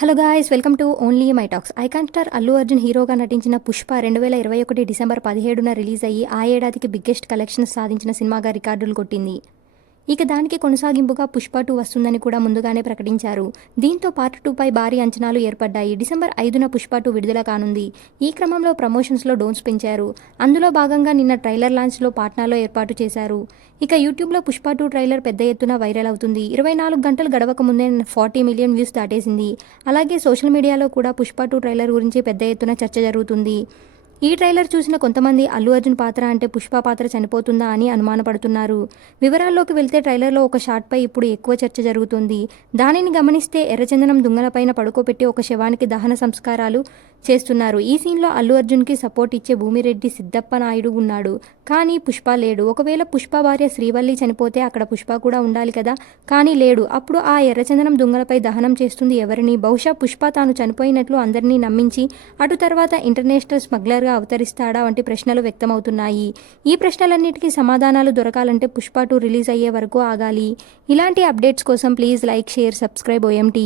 Hello guys, welcome to only my talks. Icon star Allu Arjun హీరోగా నటించిన Pushpa 2021 December 17న release అయ్యి ఆ ఏడాదికి బిగ్గెస్ట్ కలెక్షన్స్ సాధించిన సినిమాగా రికార్డులు కొట్టింది. ఇక దానికి కొనసాగింపుగా పుష్ప 2 వస్తుందని కూడా ముందుగానే ప్రకటించారు. దీంతో పార్ట్ 2పై భారీ అంచనాలు ఏర్పడ్డాయి. డిసెంబర్ 5న పుష్ప 2 విడుదల కానుంది. ఈ క్రమంలో ప్రమోషన్స్లో డోన్స్ పెంచారు. అందులో భాగంగా నిన్న ట్రైలర్ లాంచ్లో పాట్నాలో ఏర్పాటు చేశారు. ఇక యూట్యూబ్లో పుష్ప 2 ట్రైలర్ పెద్ద ఎత్తున వైరల్ అవుతుంది. 24 గంటలు గడవక ముందే 40 మిలియన్ వ్యూస్ దాటేసింది. అలాగే సోషల్ మీడియాలో కూడా పుష్ప 2 ట్రైలర్ గురించి పెద్ద ఎత్తున చర్చ జరుగుతుంది. ఈ ట్రైలర్ చూసిన కొంతమంది అల్లు అర్జున్ పాత్ర అంటే పుష్ప పాత్ర చనిపోతుందా అని అనుమానపడుతున్నారు. వివరాల్లోకి వెళ్తే ట్రైలర్లో ఒక షాట్పై ఇప్పుడు ఎక్కువ చర్చ జరుగుతుంది. దానిని గమనిస్తే ఎర్రచందనం దుంగలపైన పడుకోబెట్టి ఒక శవానికి దహన సంస్కారాలు చేస్తున్నారు. ఈ సీన్లో అల్లు అర్జున్కి సపోర్ట్ ఇచ్చే భూమిరెడ్డి సిద్ధప్ప నాయుడు ఉన్నాడు. కానీ పుష్ప లేడు. ఒకవేళ పుష్ప భార్య శ్రీవల్లి చనిపోతే అక్కడ పుష్ప కూడా ఉండాలి కదా, కానీ లేడు. అప్పుడు ఆ ఎర్రచందనం దుంగలపై దహనం చేస్తుంది ఎవరిని? బహుశా పుష్ప తాను చనిపోయినట్లు అందరినీ నమ్మించి అటు తర్వాత ఇంటర్నేషనల్ స్మగ్లర్గా అవతరిస్తాడా వంటి ప్రశ్నలు వ్యక్తమవుతున్నాయి. ఈ ప్రశ్నలన్నిటికీ సమాధానాలు దొరకాలంటే పుష్ప 2 రిలీజ్ అయ్యే వరకు ఆగాలి. ఇలాంటి అప్డేట్స్ కోసం please like, share, subscribe OMT.